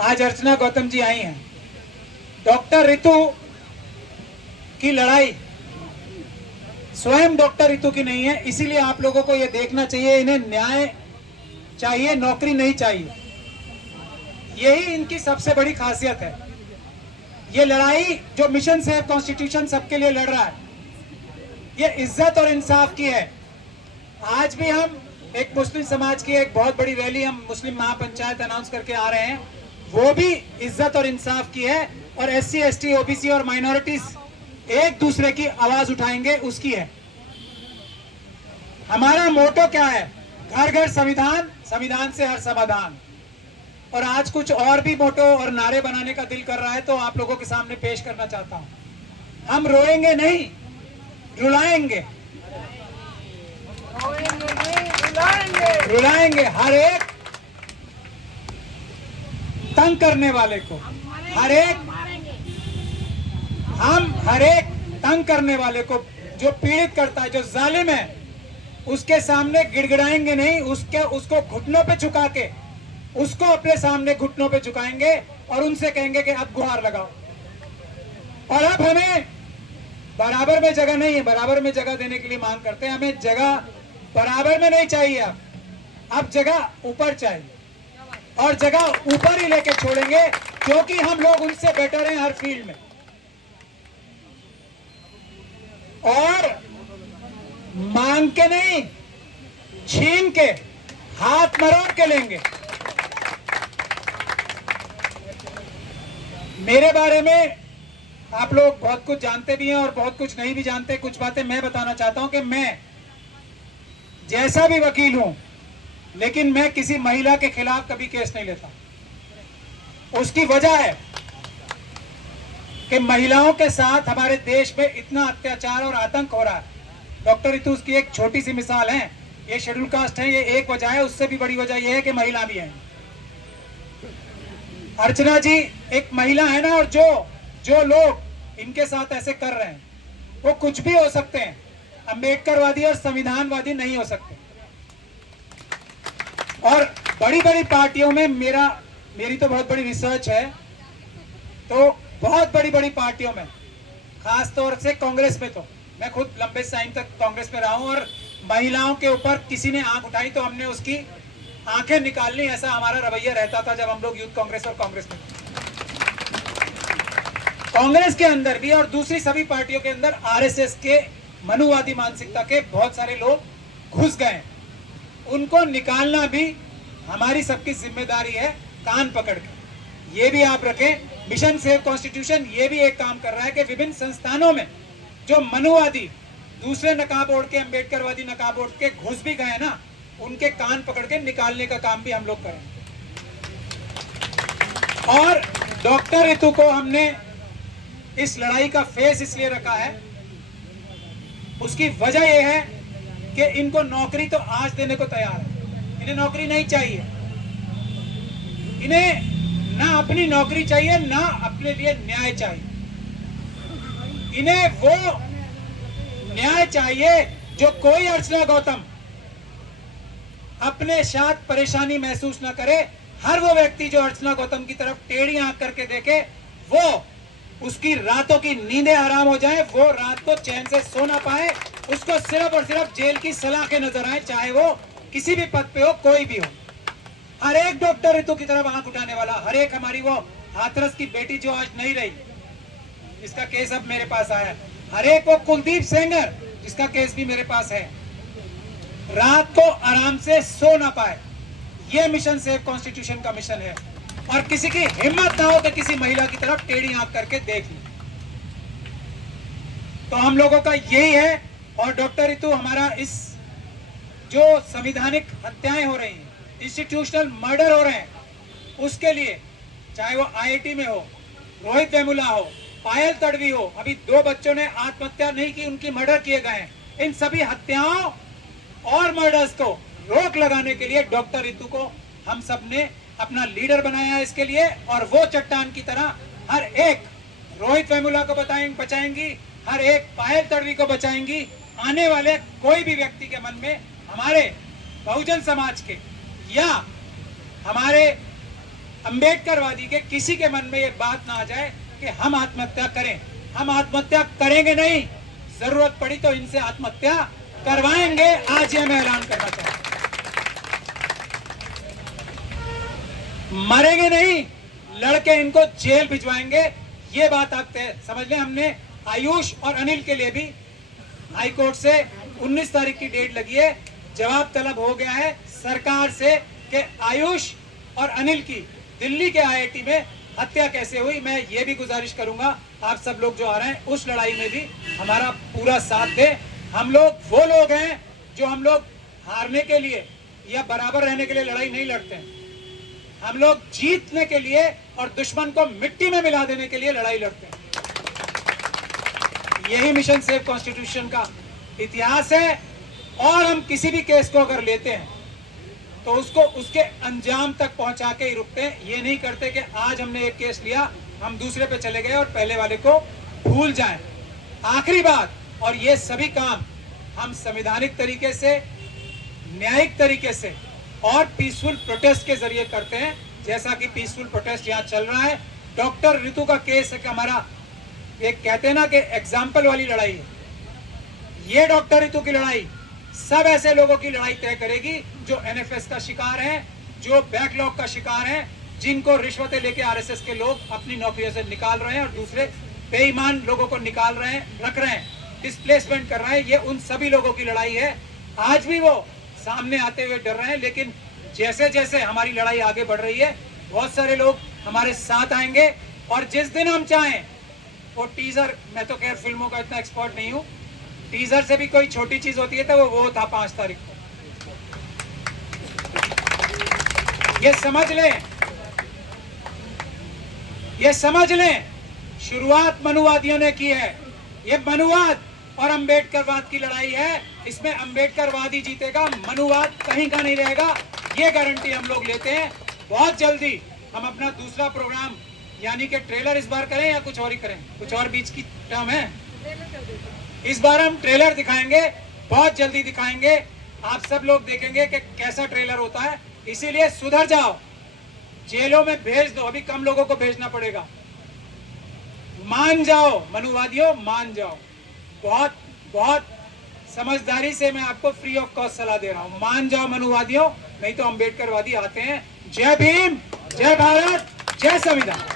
आज अर्चना गौतम जी आई हैं। डॉक्टर रितु की लड़ाई स्वयं डॉक्टर रितु की नहीं है, इसीलिए आप लोगों को यह देखना चाहिए, इन्हें न्याय चाहिए, नौकरी नहीं चाहिए। यही इनकी सबसे बड़ी खासियत है। ये लड़ाई जो मिशन सेव कॉन्स्टिट्यूशन सबके लिए लड़ रहा है, ये इज्जत और इंसाफ की है। आज भी हम एक मुस्लिम समाज की एक बहुत बड़ी रैली हम मुस्लिम महापंचायत अनाउंस करके आ रहे हैं, वो भी इज्जत और इंसाफ की है। और SC ST OBC और माइनॉरिटीज एक दूसरे की आवाज उठाएंगे, उसकी है। हमारा मोटो क्या है? घर घर संविधान, संविधान से हर समाधान। और आज कुछ और भी मोटो और नारे बनाने का दिल कर रहा है, तो आप लोगों के सामने पेश करना चाहता हूं। हम रोएंगे नहीं, रुलाएंगे। रुलाएंगे हर एक तंग करने वाले को, हर एक तंग करने वाले को, जो पीड़ित करता है, जो जालिम है, उसके सामने गिड़गिड़ाएंगे नहीं, उसको घुटनों पे झुका के, उसको अपने सामने घुटनों पे झुकाएंगे और उनसे कहेंगे कि अब गुहार लगाओ। और अब हमें बराबर में जगह नहीं है, बराबर में जगह देने के लिए मांग करते हैं। हमें जगह बराबर में नहीं चाहिए, अब जगह ऊपर चाहिए, और जगह ऊपर ही लेके छोड़ेंगे, क्योंकि हम लोग उनसे बेटर हैं हर फील्ड में। और मांग के नहीं, छीन के, हाथ मरोड़ के लेंगे। मेरे बारे में आप लोग बहुत कुछ जानते भी हैं और बहुत कुछ नहीं भी जानते। कुछ बातें मैं बताना चाहता हूं कि मैं जैसा भी वकील हूं, लेकिन मैं किसी महिला के खिलाफ कभी केस नहीं लेता। उसकी वजह है कि महिलाओं के साथ हमारे देश में इतना अत्याचार और आतंक हो रहा है। डॉक्टर रितु उसकी एक छोटी सी मिसाल है। ये शेड्यूल कास्ट है, ये एक वजह है। उससे भी बड़ी वजह यह है कि महिला भी है। अर्चना जी एक महिला है ना, और जो लोग इनके साथ ऐसे कर रहे हैं, वो कुछ भी हो सकते हैं, अम्बेडकरवादी और संविधानवादी नहीं हो सकते। और बड़ी बड़ी पार्टियों में मेरी तो बहुत बड़ी रिसर्च है, तो बहुत बड़ी बड़ी पार्टियों में, खास तौर से कांग्रेस में, तो मैं खुद लंबे टाइम तक कांग्रेस में रहा हूं, और महिलाओं के ऊपर किसी ने आंख उठाई तो हमने उसकी आंखें निकालनी, ऐसा हमारा रवैया रहता था जब हम लोग यूथ कांग्रेस और कांग्रेस में थे। कांग्रेस के अंदर भी और दूसरी सभी पार्टियों के अंदर RSS के मनुवादी मानसिकता के बहुत सारे लोग घुस गए। उनको निकालना भी हमारी सबकी जिम्मेदारी है, कान पकड़ के। ये भी आप रखें, मिशन सेव कॉन्स्टिट्यूशन ये भी एक काम कर रहा है कि विभिन्न संस्थानों में जो मनुवादी, दूसरे नकाब ओढ़ के, अम्बेडकरवादी नकाब ओढ़ के घुस भी गए ना, उनके कान पकड़ के निकालने का काम भी हम लोग करें। और डॉक्टर रितु को हमने इस लड़ाई का फेस इसलिए रखा है, उसकी वजह यह है कि इनको नौकरी तो आज देने को तैयार है। इन्हें नौकरी नहीं चाहिए, इन्हें ना अपनी नौकरी चाहिए, ना अपने लिए न्याय चाहिए। इन्हें वो न्याय चाहिए जो कोई अर्चना गौतम अपने साथ परेशानी महसूस ना करे। हर वो व्यक्ति जो अर्चना गौतम की तरफ टेढ़ी आंख करके देखे, वो उसकी रातों की नींदें हराम हो जाए, वो रात को चैन से सो ना पाए, उसको सिर्फ और सिर्फ जेल की सलाखें नजर आए, चाहे वो किसी भी पद पे हो, कोई भी हो। हर एक डॉक्टर रितु की तरफ आंख उठाने वाला, हर एक हमारी वो हाथरस की बेटी जो आज नहीं रही, जिसका केस अब मेरे पास आया, हर एक वो कुलदीप सेंगर जिसका केस भी मेरे पास है, रात को आराम से सो ना पाए, ये मिशन सेव कॉन्स्टिट्यूशन का मिशन है। और किसी की हिम्मत ना हो कि किसी महिला की तरफ टेढ़ी आंख करके देख ले। तो हम लोगों का यही है। और डॉक्टर रितु हमारा इस जो संवैधानिक हत्याएं हो रही हैं, इंस्टीट्यूशनल मर्डर हो रहे हैं, उसके लिए चाहे वो IIT में हो, रोहित वेमुला हो, पायल तड़वी हो, अभी 2 बच्चों ने आत्महत्या नहीं की, उनकी मर्डर किए गए हैं। इन सभी हत्याओं और मर्डर्स को रोक लगाने के लिए डॉक्टर रितु को हम सब ने अपना लीडर बनाया है इसके लिए। और वो चट्टान की तरह हर एक रोहित वेमुला को बचाएंगी, हर एक पायल तड़वी को बचाएंगी। आने वाले कोई भी व्यक्ति के मन में हमारे बहुजन समाज के या हमारे अंबेडकरवादी के किसी के मन में ये बात ना आ जाए कि हम आत्महत्या करें। हम आत्महत्या करेंगे नहीं, जरूरत पड़ी तो इनसे आत्महत्या करवाएंगे। आज ये मैं ऐलान करना चाहता हूं, मरेंगे नहीं, लड़के इनको जेल भिजवाएंगे। ये बात आप समझ लें। हमने आयुष और अनिल के लिए भी हाई कोर्ट से 19 तारीख की डेट लगी है। जवाब तलब हो गया है सरकार से कि आयुष और अनिल की दिल्ली के आईआईटी में हत्या कैसे हुई। मैं ये भी गुजारिश करूंगा आप सब लोग जो आ रहे हैं उस लड़ाई में भी हमारा पूरा साथ दें। हम लोग वो लोग हैं जो हम लोग हारने के लिए या बराबर रहने के लिए लड़ाई नहीं लड़ते हैं। हम लोग जीतने के लिए और दुश्मन को मिट्टी में मिला देने के लिए लड़ाई लड़ते हैं। यही मिशन सेव कॉन्स्टिट्यूशन का इतिहास है। और हम किसी भी केस को अगर लेते हैं तो उसको उसके अंजाम तक पहुंचा के ही रुकते हैं। ये नहीं करते कि आज हमने एक केस लिया हम दूसरे पे चले गए और पहले वाले को भूल जाएं। आखिरी बात, और ये सभी काम हम संवैधानिक तरीके से, न्यायिक तरीके से और पीसफुल प्रोटेस्ट के जरिए करते हैं, जैसा कि पीसफुल प्रोटेस्ट यहाँ चल रहा है। डॉक्टर रितु का केस है कि हमारा एक कहते हैं ना कि एग्जाम्पल वाली लड़ाई है। ये डॉक्टर रितु की लड़ाई सब ऐसे लोगों की लड़ाई तय करेगी जो एनएफएस का शिकार हैं, जो बैकलॉग का शिकार हैं, जिनको रिश्वतें लेके आरएसएस के लोग अपनी नौकरियों से निकाल रहे हैं और दूसरे बेईमान लोगों को निकाल रहे हैं, रख रहे हैं, डिस्प्लेसमेंट कर रहे हैं। ये उन सभी लोगों की लड़ाई है। आज भी वो सामने आते हुए डर रहे हैं, लेकिन जैसे जैसे हमारी लड़ाई आगे बढ़ रही है बहुत सारे लोग हमारे साथ आएंगे। और जिस दिन हम चाहें वो टीजर, मैं तो खैर फिल्मों का इतना एक्सपर्ट नहीं हूं, टीजर से भी कोई छोटी चीज होती है तो वो था 5 तारीख को। ये समझ लें, ये समझ लें, शुरुआत मनुवादियों ने की है। ये मनुवाद और अंबेडकरवाद की लड़ाई है। इसमें अंबेडकरवादी जीतेगा, मनुवाद कहीं का नहीं रहेगा। ये गारंटी हम लोग लेते हैं। बहुत जल्दी हम अपना दूसरा प्रोग्राम यानी कि ट्रेलर इस बार करें या कुछ और ही करें, कुछ और बीच की टर्म है। इस बार हम ट्रेलर दिखाएंगे, बहुत जल्दी दिखाएंगे। आप सब लोग देखेंगे कि कैसा ट्रेलर होता है। इसीलिए सुधर जाओ, जेलों में भेज दो, अभी कम लोगों को भेजना पड़ेगा। मान जाओ मनुवादियों, मान जाओ। बहुत बहुत समझदारी से मैं आपको फ्री ऑफ कॉस्ट सलाह दे रहा हूं। मान जाओ मनुवादियों, नहीं तो अंबेडकरवादी आते हैं। जय भीम, जय भारत, जय संविधान।